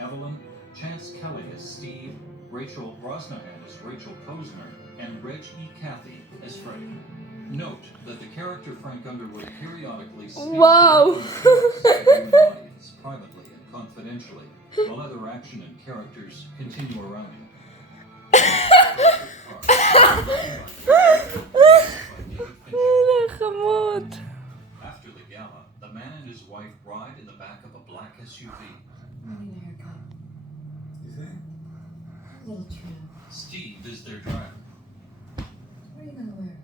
Evelyn, Chance Kelly as Steve, Rachel Brosnahan as Rachel Posner, and Reg E. Cathy as Freddie. Note that the character Frank Underwood periodically speaks Wow. to the audience privately and confidentially, while other action and characters continue around him. חמוד. After the gala, the man and his wife ride in the back of a black SUV. I need a haircut. You think? A little trim. Steve is their driver. What are you gonna wear?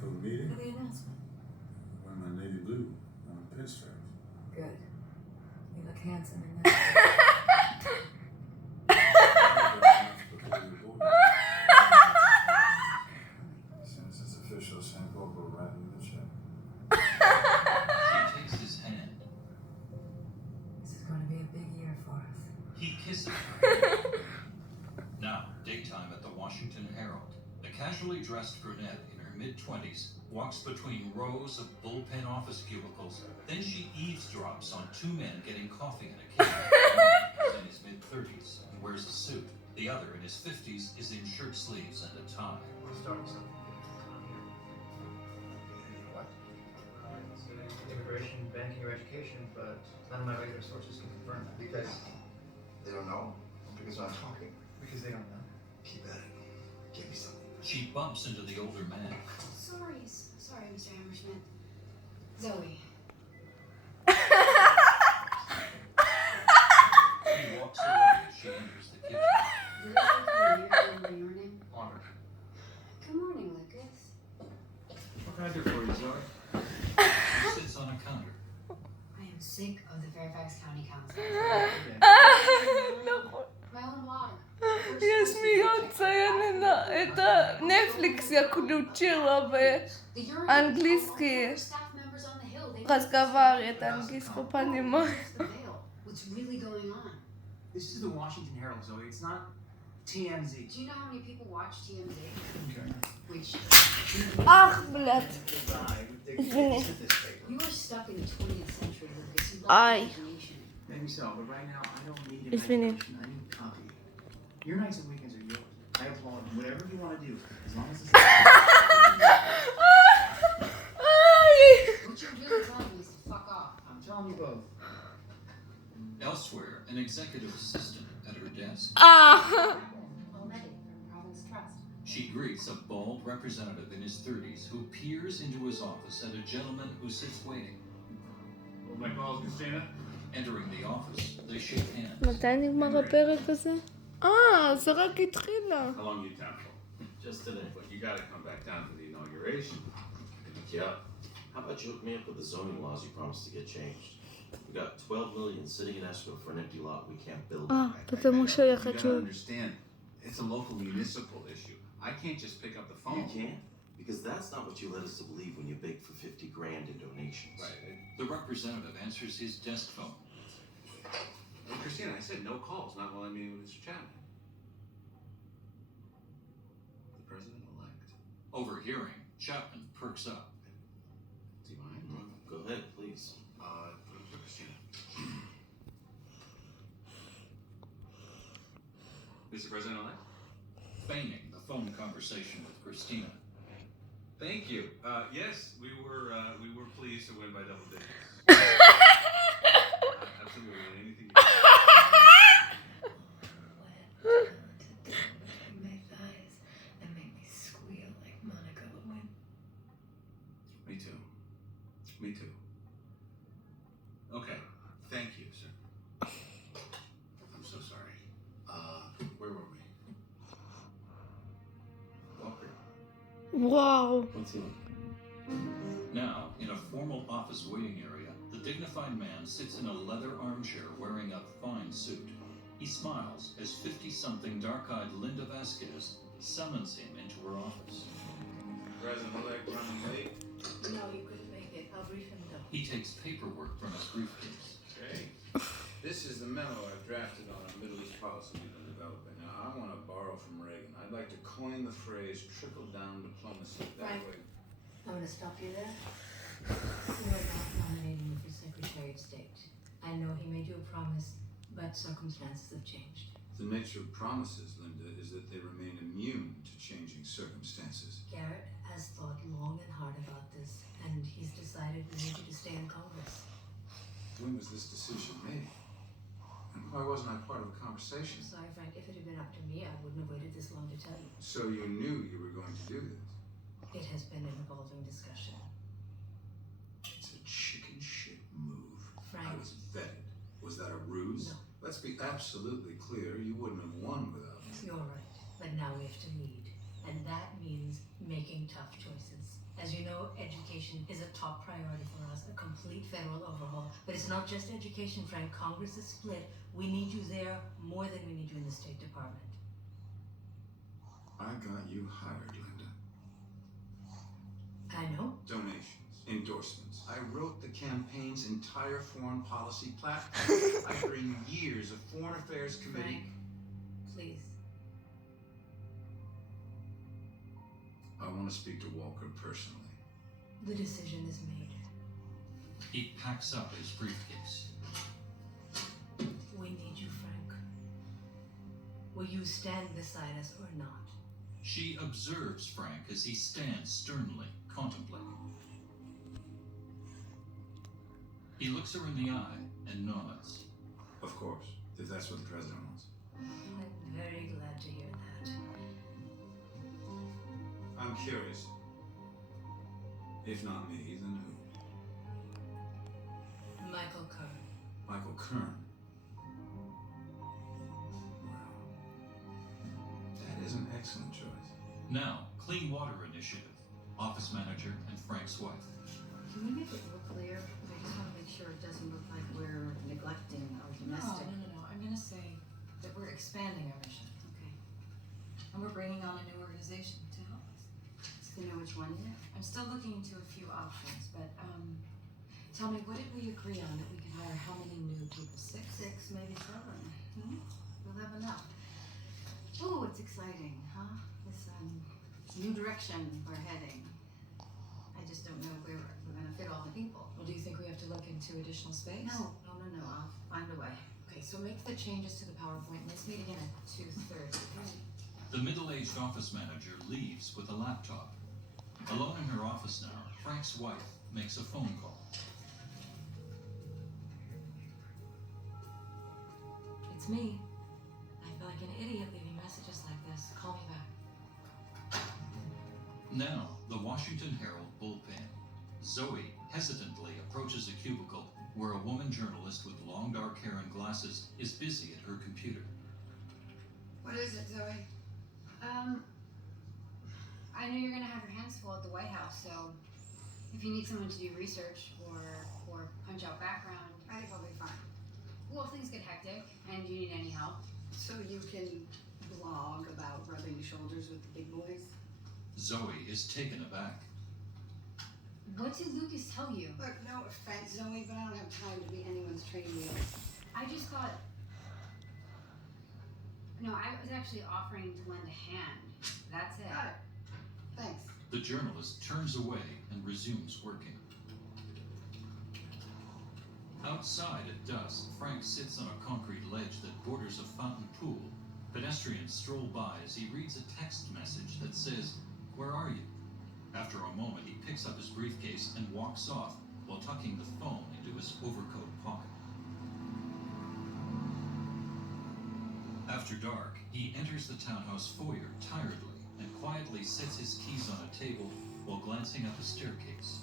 For the meeting? For the announcement. Wear my navy blue on pinstripes. Good. You look handsome in that. Since it's official, St. Paul will write you the check. She takes his hand. This is going to be a big year for us. He kisses her. Now, daytime at the Washington Herald. A casually dressed brunette in her mid-20s walks between rows of bullpen office cubicles. Then she eavesdrops on two men getting coffee in a kitchen. One is in his mid-30s and wears a suit. The other, in his 50s, is in shirt sleeves and a tie. We're starting something. What? It's immigration, banking, or education, but none of my regular sources can confirm that. Because they don't know? Because they're not talking? Because they don't know. Keep at it. Give me something. She bumps into the older man. Sorry, Mr. Hammersmith. Zoe. He walks away as she enters the kitchen. You're here in your name? Honored. Good morning, Lucas. What can I do for you, Zoe? She sits on a counter. I am sick of the Fairfax County Council. נכון. My own water. יש מי לציין את הנטפליקס יקלוצ'ירה באנגליסקי разговаривает английскую понимаю. What's really going on? This is the Washington Herald, Zoe. It's not TMZ. Do you know how many people watch TMZ? Okay. Which Ах, блядь. Извини. you are stuck in the 20th century, Lucas. You Aye. lack imagination. Maybe so, but right now I don't need Извини. imagination. I need copy. Your nights and weekends are yours. I applaud whatever you want to do, as long as it's. What you're really telling me is to fuck off. I'm telling you both. Elsewhere, an executive assistant at her desk. Already from Province Trust. She greets a bald representative in his 30s who peers into his office at a gentleman who sits waiting. What my calls, Christina? Entering the office, they shake hands. מתי נגמר הפרק הזה? זה רק התחילה. How long you town for? Just today. But you gotta come back down for the inauguration. Yeah. How about you hook me up with the zoning laws you promised to get changed? We got 12 million sitting in escrow for an empty lot we can't build. потому что я You gotta хочу. understand, it's a local municipal issue. I can't just pick up the phone. You can't? Because that's not what you led us to believe when you begged for 50 grand in donations. Right. The representative answers his desk phone. Hey, Christina, I said no calls, not while I'm meeting with Mr. Chapman. The president-elect. Overhearing, Chapman perks up. Do you mind? Go ahead, please. Christina. Mr. President-elect? Feigning the phone conversation with Christina. Thank you. Yes, we were pleased to win by double digits. Absolutely. Anything you My thighs and make me squeal like Monica Lewin. Me too. Me too. Okay. Thank you, sir. I'm so sorry. Where were we? Walker. וואו. Now, in a formal office waiting area, the dignified man sits in a leather armchair wearing a fine suit. He smiles as 50-something dark-eyed Linda Vasquez summons him into her office. President-elect running late. No, you couldn't make it. I'll brief him though. He takes paperwork from his briefcase. Okay. This is the memo I've drafted on our Middle East policy we've been developing. Now, I want to borrow from Reagan. I'd like to coin the phrase trickle-down diplomacy. That Right. way. I'm going to stop you there. You are not nominating me for Secretary of State. I know he made you a promise, But circumstances have changed. The nature of promises, Linda, is that they remain immune to changing circumstances. Garrett has thought long and hard about this, and he's decided we need you to stay in Congress. When was this decision made? And why wasn't I part of the conversation? I'm sorry, Frank. If it had been up to me, I wouldn't have waited this long to tell you. So you knew you were going to do this? It has been an evolving discussion. It's a chicken shit move. Frank. I was vetted. Was that a ruse? No. Let's be absolutely clear. You wouldn't have won without me. You're right. But now we have to lead. And that means making tough choices. As you know, education is a top priority for us, a complete federal overhaul. But it's not just education, Frank. Congress is split. We need you there more than we need you in the State Department. I got you hired, Linda. I know. Donations, endorsements. I wrote the campaign's entire foreign policy platform. After years of Foreign Affairs Committee. Frank, please. I want to speak to Walker personally. The decision is made. He packs up his briefcase. We need you, Frank. Will you stand beside us or not? She observes Frank as he stands sternly, contemplating. He looks her in the eye and nods. Of course, if that's what the president wants. I'm very glad to hear that. I'm curious. If not me, then who? Michael Kern. Michael Kern. Wow. That is an excellent choice. Now, Clean Water Initiative. Office manager and Frank's wife. Can we make it look clear? I just want to make sure it doesn't look like we're neglecting our domestic. No. I'm gonna say that we're expanding our mission. Okay. And we're bringing on a new organization to help us. So you know which one yet? I'm still looking into a few options, but tell me, what did we agree on that we could hire how many new people? 6? 6, maybe 7. We'll have enough. Oh, it's exciting, huh? This new direction we're heading. I just don't know where we're gonna fit all the people. Well, do you think we have to look into additional space? No. I'll find a way. Okay, so make the changes to the PowerPoint. Let's meet again at 2:30. The middle-aged office manager leaves with a laptop. Alone in her office now, Frank's wife makes a phone call. It's me. I feel like an idiot leaving messages like this. Call me back. Now, the Washington Herald bullpen. Zoe hesitantly approaches a cubicle where a woman journalist with long dark hair and glasses is busy at her computer. What is it, Zoe? I know you're gonna have your hands full at the White House, so if you need someone to do research or punch out background, I think I'll be fine. Well, if things get hectic and you need any help. So you can blog about rubbing shoulders with the big boys? Zoe is taken aback. What did Lucas tell you? Look, no offense, Zoe, but I don't have time to be anyone's training wheel. I just thought. No, I was actually offering to lend a hand. That's it. Got it. Thanks. The journalist turns away and resumes working. Outside at dusk, Frank sits on a concrete ledge that borders a fountain pool. Pedestrians stroll by as he reads a text message that says, "Where are you?" After a moment, he picks up his briefcase and walks off while tucking the phone into his overcoat pocket. After dark, he enters the townhouse foyer tiredly and quietly sets his keys on a table while glancing up a staircase.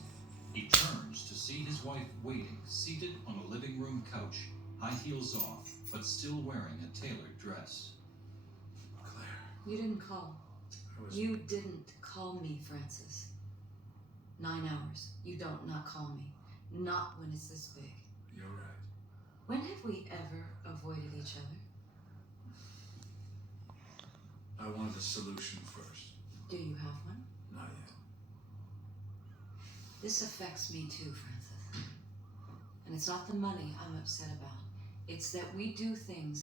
He turns to see his wife waiting, seated on a living room couch, high heels off, but still wearing a tailored dress. Claire. You didn't call. You didn't call me, Francis. 9 hours. You don't not call me. Not when it's this big. You're right. When have we ever avoided each other? I wanted a solution first. Do you have one? Not yet. This affects me too, Francis. And it's not the money I'm upset about. It's that we do things